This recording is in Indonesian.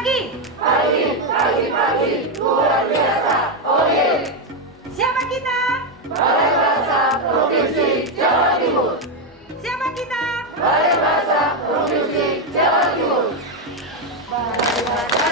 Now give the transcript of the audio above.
pagi. Pagi, luar biasa. Oye. Siapa kita? Balai Bahasa Provinsi Jawa Timur. Siapa kita? Balai Bahasa Provinsi Jawa Timur. Balai Bahasa